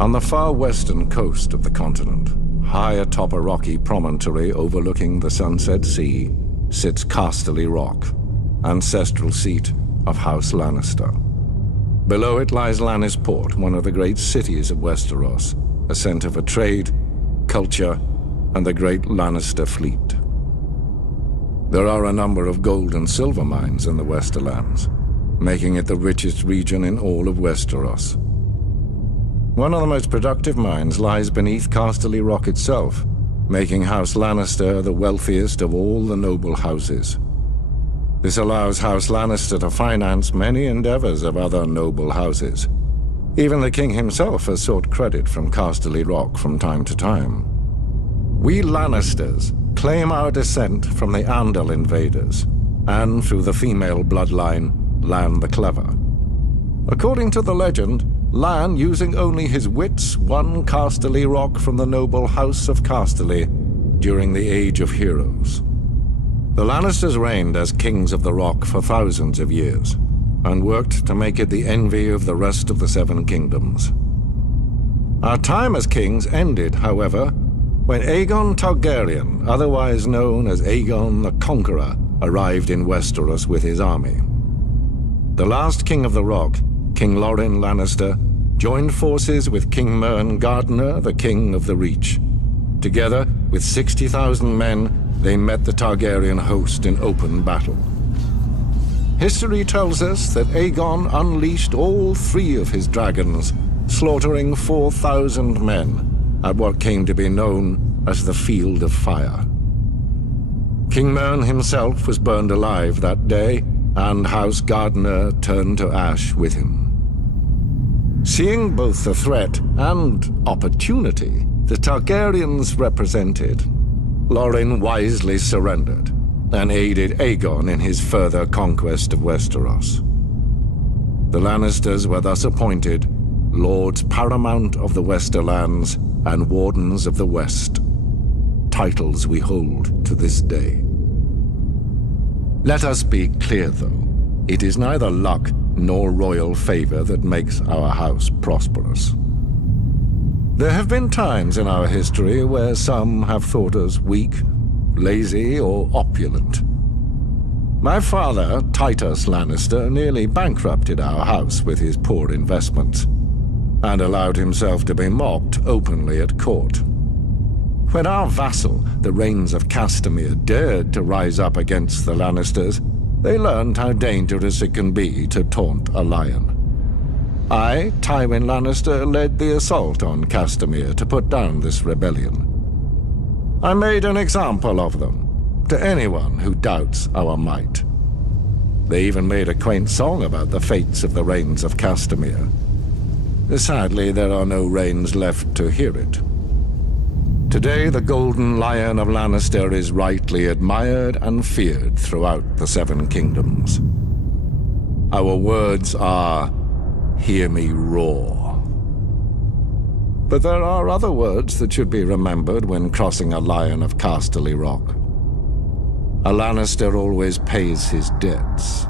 On the far western coast of the continent, high atop a rocky promontory overlooking the Sunset Sea, sits Casterly Rock, ancestral seat of House Lannister. Below it lies Lannisport, one of the great cities of Westeros, a center for trade, culture, and the great Lannister fleet. There are a number of gold and silver mines in the Westerlands, making it the richest region in all of Westeros. One of the most productive mines lies beneath Casterly Rock itself, making House Lannister the wealthiest of all the noble houses. This allows House Lannister to finance many endeavors of other noble houses. Even the king himself has sought credit from Casterly Rock from time to time. We Lannisters claim our descent from the Andal invaders, and through the female bloodline, Lann the Clever. According to the legend, Lann, using only his wits, won Casterly Rock from the noble House of Casterly during the Age of Heroes. The Lannisters reigned as kings of the Rock for thousands of years, and worked to make it the envy of the rest of the Seven Kingdoms. Our time as kings ended, however, when Aegon Targaryen, otherwise known as Aegon the Conqueror, arrived in Westeros with his army. The last king of the Rock, King Loren Lannister, joined forces with King Mern Gardener, the king of the Reach. Together, with 60,000 men, they met the Targaryen host in open battle. History tells us that Aegon unleashed all 3 of his dragons, slaughtering 4,000 men at what came to be known as the Field of Fire. King Mern himself was burned alive that day, and House Gardener turned to ash with him. Seeing both the threat and opportunity the Targaryens represented, Loren wisely surrendered and aided Aegon in his further conquest of Westeros. The Lannisters were thus appointed Lords Paramount of the Westerlands and Wardens of the West, titles we hold to this day. Let us be clear, though, it is neither luck nor royal favor that makes our house prosperous. There have been times in our history where some have thought us weak, lazy, or opulent. My father, Titus Lannister, nearly bankrupted our house with his poor investments, and allowed himself to be mocked openly at court. When our vassal, the Rains of Castamere, dared to rise up against the Lannisters, they learned how dangerous it can be to taunt a lion. I, Tywin Lannister, led the assault on Castamere to put down this rebellion. I made an example of them, to anyone who doubts our might. They even made a quaint song about the fates of the Rains of Castamere. Sadly, there are no Rains left to hear it. Today, the Golden Lion of Lannister is rightly admired and feared throughout the Seven Kingdoms. Our words are, "Hear me roar." But there are other words that should be remembered when crossing a lion of Casterly Rock. A Lannister always pays his debts.